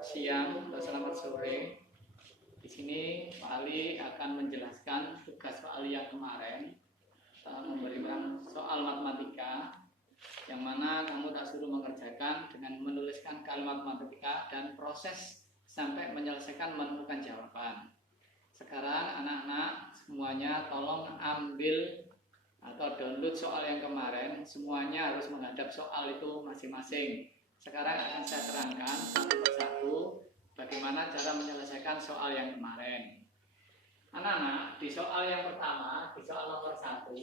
siang atau selamat sore. Di sini Pak Ali akan menjelaskan tugas Pak Ali yang kemarin, memberikan soal matematika yang mana kamu tak suruh mengerjakan dengan menuliskan kalimat matematika dan proses sampai menyelesaikan menemukan jawaban. Sekarang anak-anak semuanya tolong ambil atau download soal yang kemarin, semuanya harus menghadap soal itu masing-masing. Sekarang akan saya terangkan satu persatu bagaimana cara menyelesaikan soal yang kemarin. Anak-anak, di soal yang pertama, di soal nomor 1,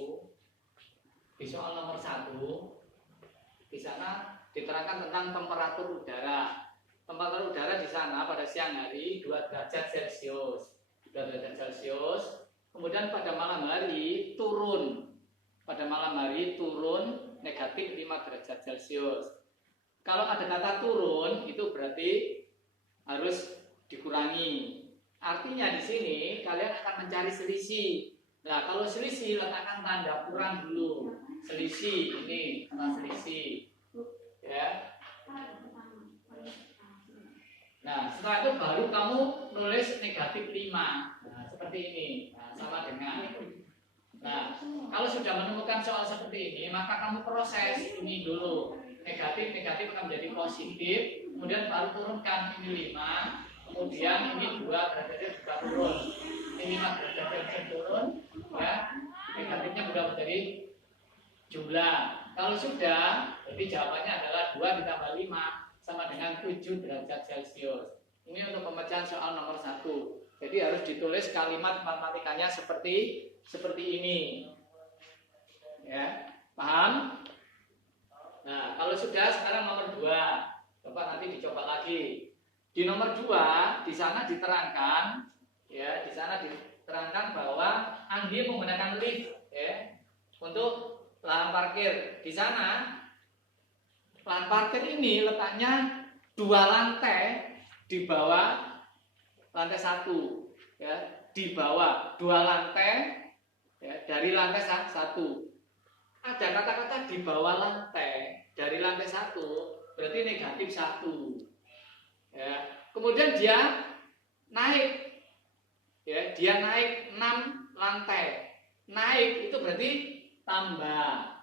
di sana diterangkan tentang temperatur udara. Temperatur udara di sana pada siang hari 2 derajat Celcius. 2 derajat Celcius. Kemudian pada malam hari turun. Pada malam hari turun negatif 5 derajat Celcius. Kalau ada kata turun itu berarti harus dikurangi. Artinya di sini kalian akan mencari selisih. Nah, kalau selisih letakkan tanda kurang dulu. Selisih ini kata selisih. Ya. Nah, setelah itu baru kamu nulis negatif 5. Nah, seperti ini. Nah, sama dengan. Nah, kalau sudah menemukan soal seperti ini, maka kamu proses ini dulu. Negatif akan menjadi positif, kemudian baru turunkan ini 5, kemudian ini 2 derajatnya juga turun. Ini 5 derajatnya turun, ya. Negatifnya sudah menjadi jumlah. Kalau sudah, jadi jawabannya adalah 2 ditambah 5 sama dengan 7 derajat Celcius. Ini untuk pemecahan soal nomor 1. Jadi harus ditulis kalimat matematikanya seperti ini. Ya, paham? Nah, kalau sudah sekarang nomor 2. Coba nanti dicoba lagi. Di nomor 2, di sana diterangkan ya, di sana diterangkan bahwa Andi menggunakan lift ya untuk lahan parkir. Di sana lahan parkir ini letaknya 2 lantai di bawah lantai 1 ya, di bawah 2 lantai ya, dari lantai 1. Ada kata-kata di bawah lantai dari lantai 1 berarti negatif 1 ya. Kemudian dia naik ya, dia naik 6 lantai. Naik itu berarti tambah.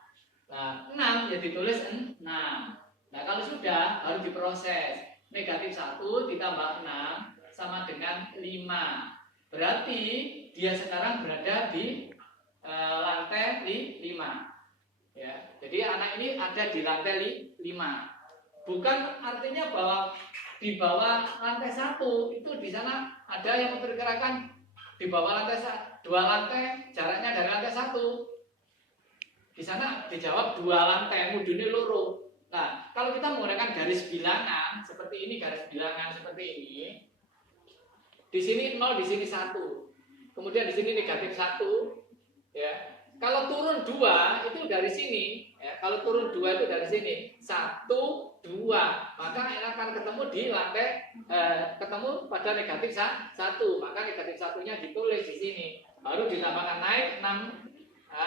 Nah, 6 jadi tulis 6. Nah, kalau sudah baru diproses. Negatif 1 ditambah 6 sama dengan 5. Berarti dia sekarang berada di lantai 5. Ya, jadi anak ini ada di lantai 5. Bukan artinya bahwa di bawah lantai 1 itu di sana ada yang memperkirakan di bawah lantai 2 lantai, jaraknya dari lantai 1. Di sana dijawab 2 lantai, mudune loro. Nah, kalau kita menggunakan garis bilangan seperti ini, garis bilangan seperti ini. Di sini 0, di sini 1. Kemudian di sini negatif 1, ya. Kalau turun 2 itu dari sini, ya. Kalau turun 2 itu dari sini. 1, 2. Maka akan ketemu di lantai ketemu pada negatif 1. Maka negatif 1-nya ditulis di sini. Baru ditambahkan naik 6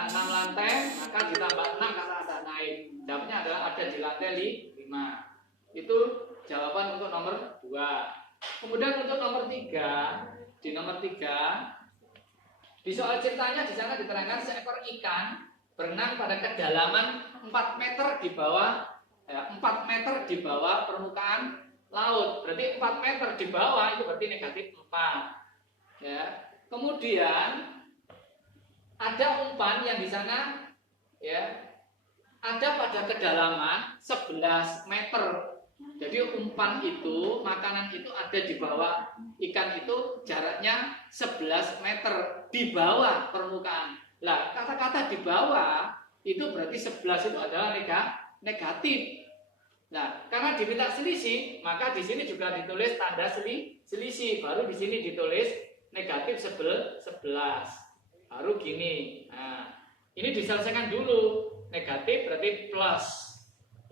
lantai, maka ditambah 6 karena ada naik. Jawabnya adalah ada di lantai 5. Itu jawaban untuk nomor 2. Kemudian untuk nomor 3, di nomor 3 di soal ciptanya di sana diterangkan seekor ikan berenang pada kedalaman 4 meter di bawah 4 meter di bawah permukaan laut. Berarti 4 meter di bawah itu berarti negatif 4. Ya. Kemudian ada umpan yang di sana ya ada pada kedalaman 11 meter. Jadi umpan itu, makanan itu ada di bawah ikan itu jaraknya 11 meter di bawah permukaan. Lah, kata-kata di bawah itu berarti 11 itu adalah negatif. Nah, karena diminta selisih, maka di sini juga ditulis tanda selisih. Baru di sini ditulis negatif 11. Baru gini. Nah, ini diselesaikan dulu. Negatif berarti plus.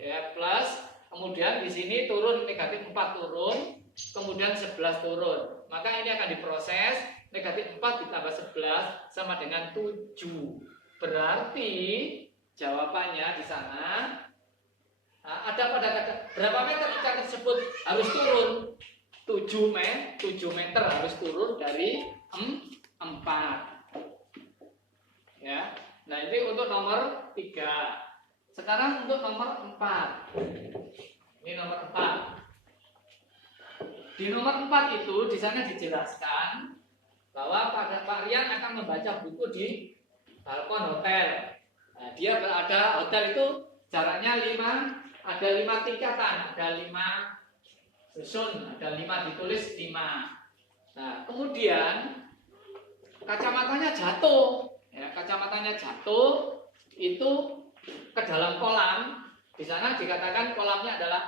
Ya, plus. Kemudian di sini turun negatif 4 turun, kemudian 11 turun. Maka ini akan diproses, negatif 4 ditambah 11 sama dengan 7. Berarti jawabannya di sana ada pada berapa meter ikan tersebut harus turun? 7 meter harus turun dari 4. Ya. Nah, ini untuk nomor 3. Sekarang untuk nomor 4. Ini nomor 4. Di nomor 4 itu di sana dijelaskan bahwa Pak Rian akan membaca buku di balkon hotel. Nah, dia berada hotel itu jaraknya 5 tingkatan, ada 5 susun, ada 5 ditulis 5. Nah, kemudian kacamatanya jatuh. Ya, kacamatanya jatuh itu ke dalam kolam. Di sana dikatakan kolamnya adalah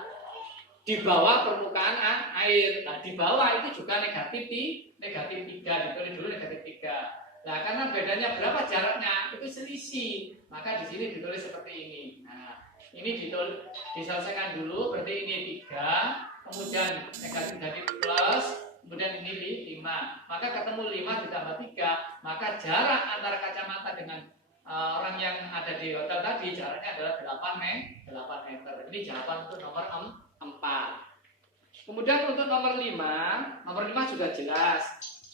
di bawah permukaan air. Nah, di bawah itu juga negatif 3, ditulis dulu negatif 3. Nah, karena bedanya berapa jaraknya itu selisih, maka di sini ditulis seperti ini. Nah, ini diselesaikan dulu, berarti ini 3, kemudian negatif plus, kemudian ini 5. Maka ketemu 5 ditambah 3, maka jarak antara kacamata dengan orang yang ada di hotel tadi jaraknya adalah 8 meter. Ini jawaban untuk nomor 4. Kemudian untuk nomor 5 sudah jelas.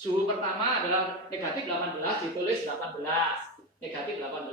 Suhu pertama adalah negatif 18, ditulis 18. Negatif 18.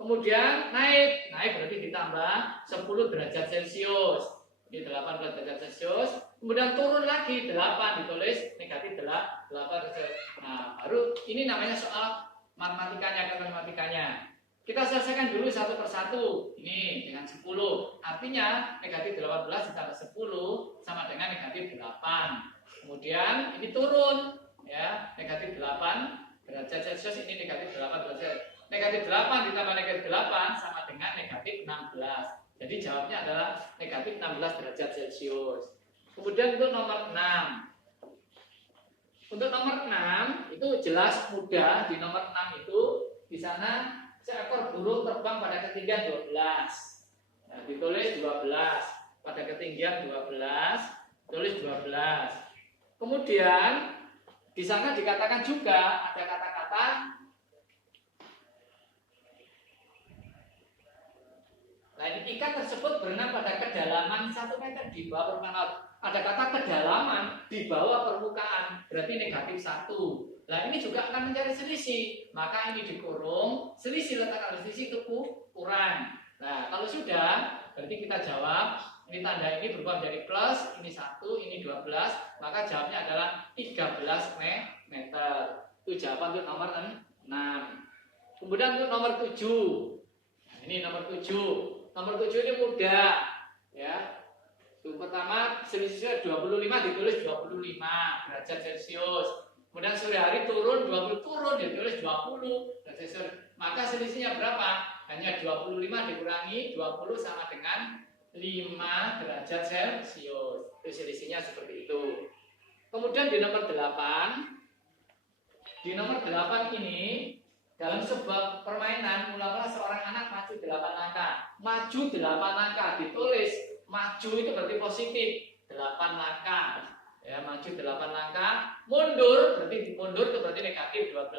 Kemudian naik berarti ditambah 10 derajat Celcius. Ini 18 derajat Celcius. Kemudian turun lagi 8, ditulis negatif 8 derajat. Nah, baru ini namanya soal matematikanya. Kita selesaikan dulu satu persatu. Ini dengan 10. Artinya negatif 18 ditambah 10 sama dengan negatif 8. Kemudian ini turun, ya, negatif 8 derajat Celcius, ini negatif 8 derajat. Negatif 8 ditambah negatif 8 sama dengan negatif 16. Jadi jawabnya adalah negatif 16 derajat Celcius. Kemudian untuk nomor 6. Untuk nomor 6 itu jelas mudah. Di nomor 6 itu di sana seekor burung terbang pada ketinggian 12. Nah, ditulis 12. Pada ketinggian 12, tulis 12. Kemudian di sana dikatakan juga ada kata-kata ikan tersebut berenang pada kedalaman 1 meter di bawah permukaan laut. Ada kata kedalaman di bawah permukaan, berarti negatif 1. Nah, ini juga akan mencari selisih. Maka ini dikurung, selisih letakkan selisih itu kurang. Nah, kalau sudah, berarti kita jawab. Ini tanda ini berubah menjadi plus, ini 1, ini 12. Maka jawabnya adalah 13 meter. Itu jawaban untuk nomor 6. Kemudian untuk nomor 7. Nah, ini nomor 7. Nomor 7 ini mudah, ya. Yang pertama selisihnya 25, ditulis 25 derajat Celcius. Kemudian sore hari turun 20, ditulis 20 derajat Celcius. Maka selisihnya berapa? Hanya 25 dikurangi 20 sama dengan 5 derajat Celcius. Itu selisihnya seperti itu. Kemudian di nomor 8. Di nomor 8 ini dalam sebuah permainan, mula-mula seorang anak maju 8 langkah. Maju 8 langkah, ditulis maju itu berarti positif 8 langkah. Ya, maju 8 langkah. Mundur itu berarti negatif 12.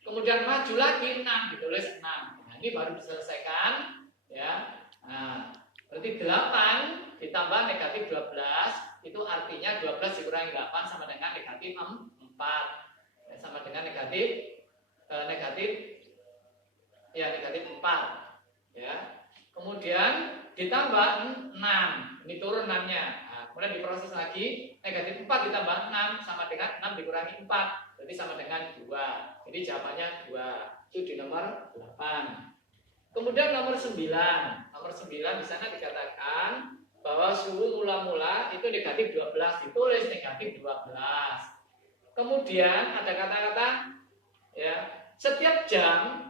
Kemudian maju lagi 6, ditulis 6. Nah, ini baru diselesaikan, ya. Nah, berarti 8 ditambah negatif 12 itu artinya 12 dikurangi 8 sama dengan negatif 4. Ya, sama dengan negatif 4, ya. Kemudian ditambah 6, ini turun 6-nya. Nah, kemudian diproses lagi, negatif 4 ditambah 6 sama dengan 6 dikurangi 4, berarti sama dengan 2. Jadi jawabannya 2. Itu di nomor 8. Kemudian nomor 9. Nomor 9 di sana dikatakan bahwa suhu mula-mula itu negatif 12, ditulis negatif 12. Kemudian ada kata-kata, ya, setiap jam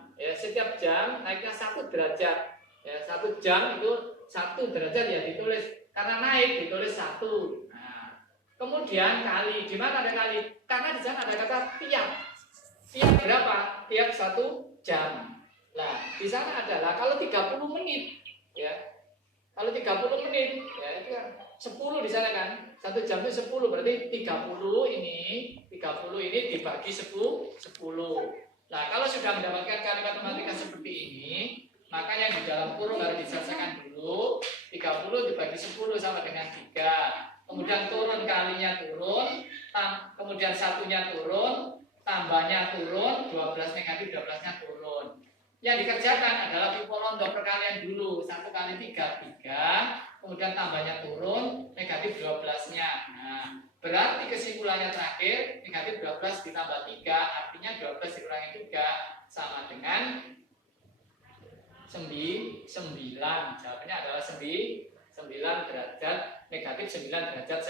naiknya 1 derajat. Ya, 1 jam itu 1 derajat, ya, ditulis karena naik ditulis 1. Nah, kemudian kali, di mana ada kali? Karena di sana ada kata tiap. Tiap berapa? Tiap 1 jam. Nah, di sana adalah kalau 30 menit, ya. Kalau 30 menit, ya, itu kan 10 di sana kan. 1 jam itu 10, berarti 30 ini dibagi 10. Nah, kalau sudah mendapatkan kalimat matematika seperti ini, maka yang di dalam kurung harus diselesaikan dulu. 30 dibagi 10 sama dengan 3. kemudian turun kalinya turun, kemudian satunya turun, tambahnya turun, 12 negatif 12-nya turun. Yang dikerjakan adalah Pipolondo perkalian dulu. 1 kali 3, 3. Kemudian tambahnya turun, negatif 12-nya. Nah, berarti kesimpulannya terakhir, negatif 12 ditambah 3, artinya 12 dikurangi 3 sama dengan 9. Jawabannya adalah 9 derajat, negatif 9 derajat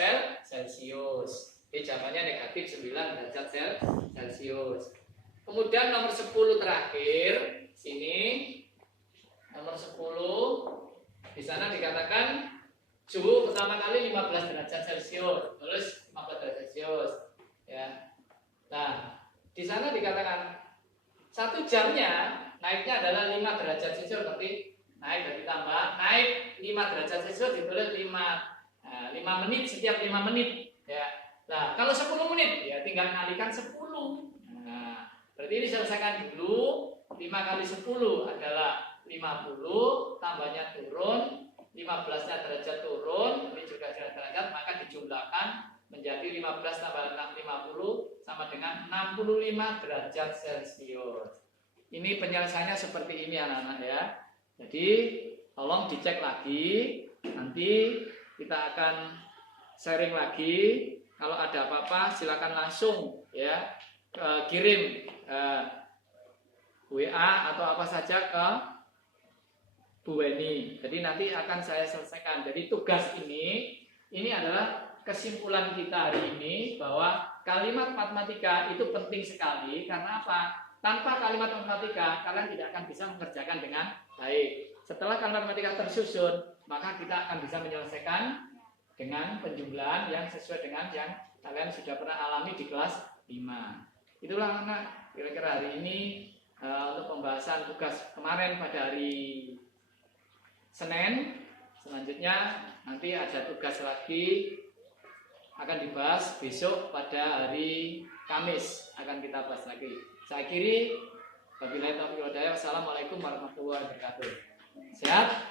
Celcius. Jadi jawabannya negatif 9 derajat Celcius. Kemudian nomor 10 terakhir. Sini nomor 10 di sana dikatakan suhu pertama kali 15 derajat Celcius, terus 15 derajat Celcius ya. Nah, di sana dikatakan 1 jamnya naiknya adalah 5 derajat Celcius, berarti naik dan ditambah, naik 5 derajat Celcius ditulis 5 menit setiap 5 menit ya. Nah, kalau 10 menit ya tinggal kalikan 10. Nah, berarti ini selesaikan dulu. 5 kali 10 adalah 50, tambahnya turun, 15-nya derajat turun, ini juga derajat, maka dijumlahkan menjadi 15 tambah 50 sama dengan 65 derajat Celcius. Ini penyelesaiannya seperti ini anak-anak ya. Jadi tolong dicek lagi, nanti kita akan sharing lagi. Kalau ada apa-apa silakan langsung ya kirim WA atau apa saja ke Bu Weni. Jadi nanti akan saya selesaikan. Jadi tugas ini adalah kesimpulan kita hari ini bahwa kalimat matematika itu penting sekali. Karena apa? Tanpa kalimat matematika kalian tidak akan bisa mengerjakan dengan baik. Setelah kalimat matematika tersusun, maka kita akan bisa menyelesaikan dengan penjumlahan yang sesuai dengan yang kalian sudah pernah alami di kelas 5. Itulah anak kira-kira hari ini untuk pembahasan tugas kemarin pada hari Senin. Selanjutnya nanti ada tugas lagi akan dibahas besok pada hari Kamis, akan kita bahas lagi. Saya akhiri, wabillahi taufiq wal hidayah. Wassalamualaikum warahmatullahi wabarakatuh. Sehat?